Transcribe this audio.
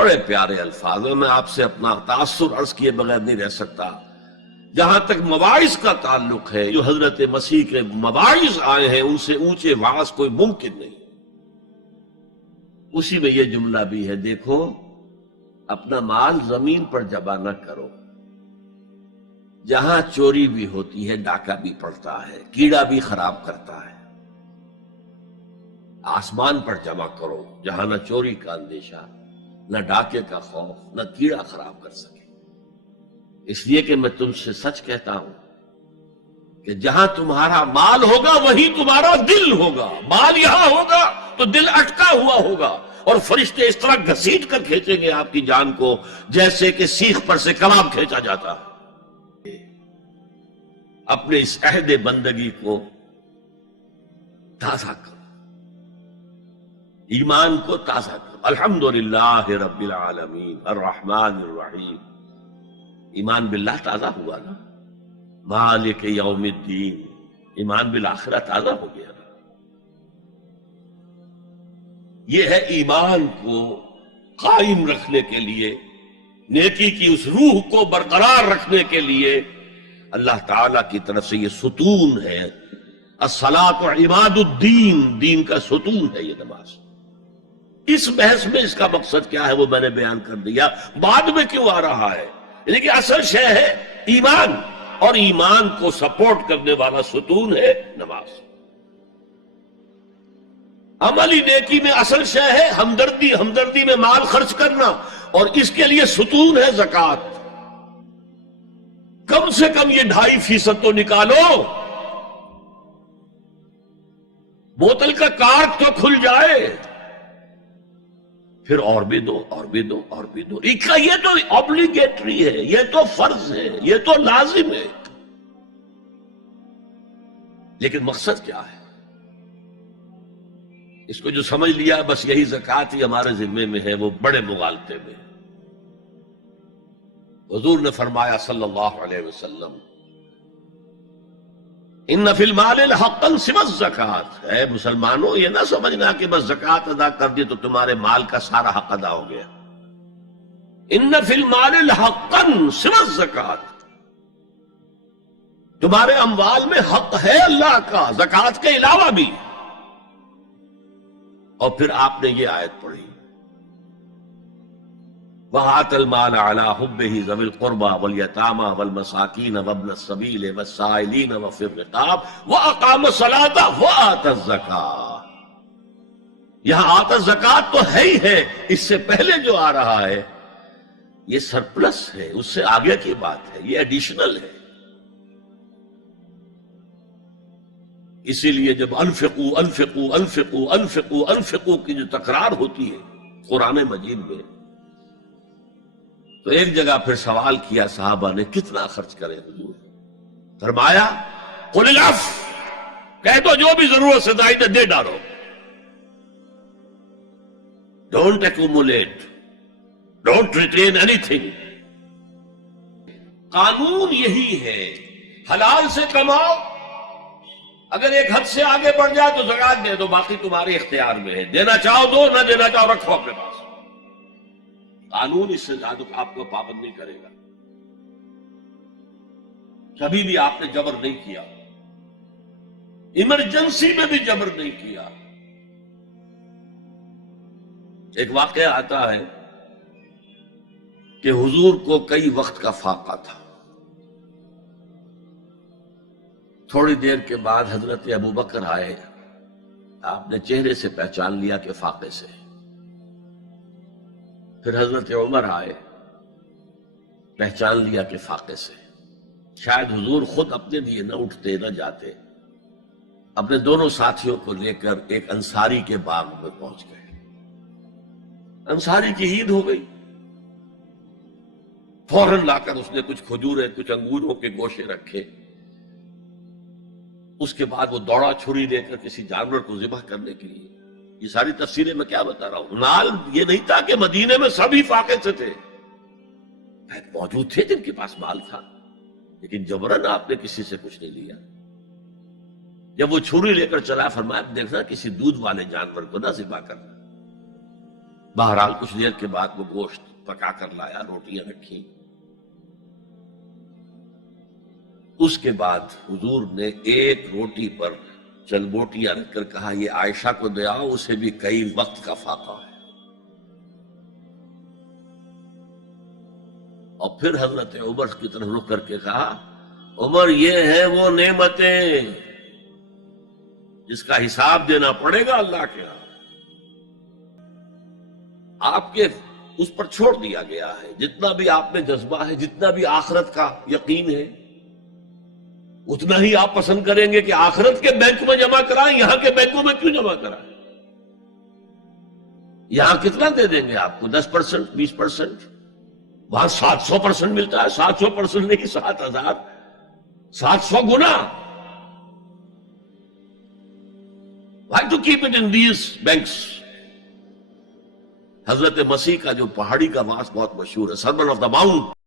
بڑے پیارے الفاظوں میں آپ سے اپنا تاثر عرض کیے بغیر نہیں رہ سکتا. جہاں تک مواعظ کا تعلق ہے، جو حضرت مسیح کے مواعظ آئے ہیں ان سے اونچے واعظ کوئی ممکن نہیں. اسی میں یہ جملہ بھی ہے، دیکھو اپنا مال زمین پر جمع نہ کرو، جہاں چوری بھی ہوتی ہے ڈاکہ بھی پڑتا ہے، کیڑا بھی خراب کرتا ہے. آسمان پر جمع کرو جہاں نہ چوری کا اندیشہ، نہ ڈاکے کا خوف، نہ کیڑا خراب کر سکے. اس لیے کہ میں تم سے سچ کہتا ہوں کہ جہاں تمہارا مال ہوگا وہی تمہارا دل ہوگا. مال یہاں ہوگا تو دل اٹکا ہوا ہوگا، اور فرشتے اس طرح گھسیٹ کر کھینچیں گے آپ کی جان کو جیسے کہ سیخ پر سے کباب کھینچا جاتا ہے. اپنے اس عہد بندگی کو تازہ کرو، ایمان کو تازہ کرو. الحمدللہ رب العالمین الرحمن الرحیم. ایمان باللہ تازہ ہوا نا، مالک یوم الدین. ایمان بالآخرہ تازہ ہو گیا نا. یہ ہے ایمان کو قائم رکھنے کے لیے، نیکی کی اس روح کو برقرار رکھنے کے لیے اللہ تعالیٰ کی طرف سے یہ ستون ہے. الصلاۃ عماد الدین، دین کا ستون ہے یہ نماز. اس بحث میں اس کا مقصد کیا ہے وہ میں نے بیان کر دیا. بعد میں کیوں آ رہا ہے؟ یعنی کہ اصل شے ہے ایمان، اور ایمان کو سپورٹ کرنے والا ستون ہے نماز. عملی نیکی میں اصل شے ہے ہمدردی، ہمدردی میں مال خرچ کرنا، اور اس کے لیے ستون ہے زکوٰۃ. کم سے کم یہ 2.5% تو نکالو، بوتل کا کارک تو کھل جائے، پھر اور بھی دو، اور بھی دو، اور بھی دو. یہ تو obligatory ہے، یہ تو فرض ہے، یہ تو لازم ہے. لیکن مقصد کیا ہے؟ اس کو جو سمجھ لیا بس یہی زکوٰۃ ہی ہمارے ذمے میں ہے، وہ بڑے مغالطے میں. حضور نے فرمایا صلی اللہ علیہ وسلم، ان فی المال حقا سوی الزکوٰۃ. اے مسلمانوں یہ نہ سمجھنا کہ بس زکوٰۃ ادا کر دی تو تمہارے مال کا سارا حق ادا ہو گیا. ان فی المال حقا سوی الزکوٰۃ، تمہارے اموال میں حق ہے اللہ کا زکوٰۃ کے علاوہ بھی. اور پھر آپ نے یہ آیت پڑھی، وَآتَى الْمَالَ عَلَىٰ حُبِّهِ ذَوِي الْقُرْبَىٰ وَالْيَتَامَىٰ وَالْمَسَاكِينَ وَابْنَ السَّبِيلِ وَالسَّائِلِينَ وَفِي الرِّقَابِ وَأَقَامَ الصَّلَاةَ وَآتَى الزَّكَاةَ. یہاں آتا زکوٰۃ تو ہے ہی ہے، اس سے پہلے جو آ رہا ہے یہ سرپلس ہے، اس سے آگے کی بات ہے، یہ ایڈیشنل ہے. اسی لیے جب انفقوا انفقوا انفقوا انفقوا انفقوا کی جو تکرار ہوتی ہے قرآن مجید میں، تو ایک جگہ پھر سوال کیا صحابہ نے، کتنا خرچ کریں حضور؟ فرمایا قل العفو، کہہ دو جو بھی ضرورت سے زائد دے ڈالو. Don't accumulate, don't retain any thing. قانون یہی ہے، حلال سے کماؤ، اگر ایک حد سے آگے بڑھ جائے تو زکوٰۃ دے دو، باقی تمہارے اختیار میں ہے. دینا چاہو دو، نہ دینا چاہو رکھو اپنے پاس. قانون اس سے زیادہ آپ کو پابند نہیں کرے گا. کبھی بھی آپ نے جبر نہیں کیا، ایمرجنسی میں بھی جبر نہیں کیا. ایک واقعہ آتا ہے کہ حضور کو کئی وقت کا فاقہ تھا. تھوڑی دیر کے بعد حضرت ابوبکر آئے، آپ نے چہرے سے پہچان لیا کہ فاقے سے. پھر حضرت عمر آئے، پہچان لیا کہ فاقے سے. شاید حضور خود اپنے لیے نہ اٹھتے نہ جاتے، اپنے دونوں ساتھیوں کو لے کر ایک انصاری کے باغ میں پہنچ گئے. انصاری کی عید ہو گئی، فوراً لا کر اس نے کچھ کھجوریں کچھ انگوروں کے گوشے رکھے. اس کے بعد وہ دوڑا چھری لے کر کسی جانور کو ذبح کرنے کے لیے. یہ ساری تفصیلیں میں کیا بتا رہا ہوں. نال یہ نہیں تھا کہ مدینے میں سبھی فاقے سے تھے، موجود تھے جن کے پاس مال تھا، لیکن جبرن آپ نے کسی سے کچھ نہیں لیا. جب وہ چھری لے کر چلا، فرمایا دیکھنا کسی دودھ والے جانور کو نہ ذبح کرنا. بہرحال کچھ دیر کے بعد وہ گوشت پکا کر لایا، روٹیاں رکھی. اس کے بعد حضور نے ایک روٹی پر چند بوٹیاں رکھ کر کہا یہ عائشہ کو دے آؤ، اسے بھی کئی وقت کا فاقہ ہے. اور پھر حضرت عمر کی طرف رخ کر کے کہا عمر یہ ہے وہ نعمتیں جس کا حساب دینا پڑے گا اللہ کے ہاں. آپ کے اس پر چھوڑ دیا گیا ہے. جتنا بھی آپ میں جذبہ ہے، جتنا بھی آخرت کا یقین ہے، اتنا ہی آپ پسند کریں گے کہ آخرت کے بینک میں جمع کرائیں، یہاں کے بینکوں میں کیوں جمع کرائیں؟ یہاں کتنا دے دیں گے آپ کو؟ 10%، 20%. وہاں 700% ملتا ہے. 700% نہیں، 7,000، 700 گنا. Why to keep it in these banks? حضرت مسیح کا جو پہاڑی کا واس بہت مشہور ہے، سرمن آف دا ماؤنٹ.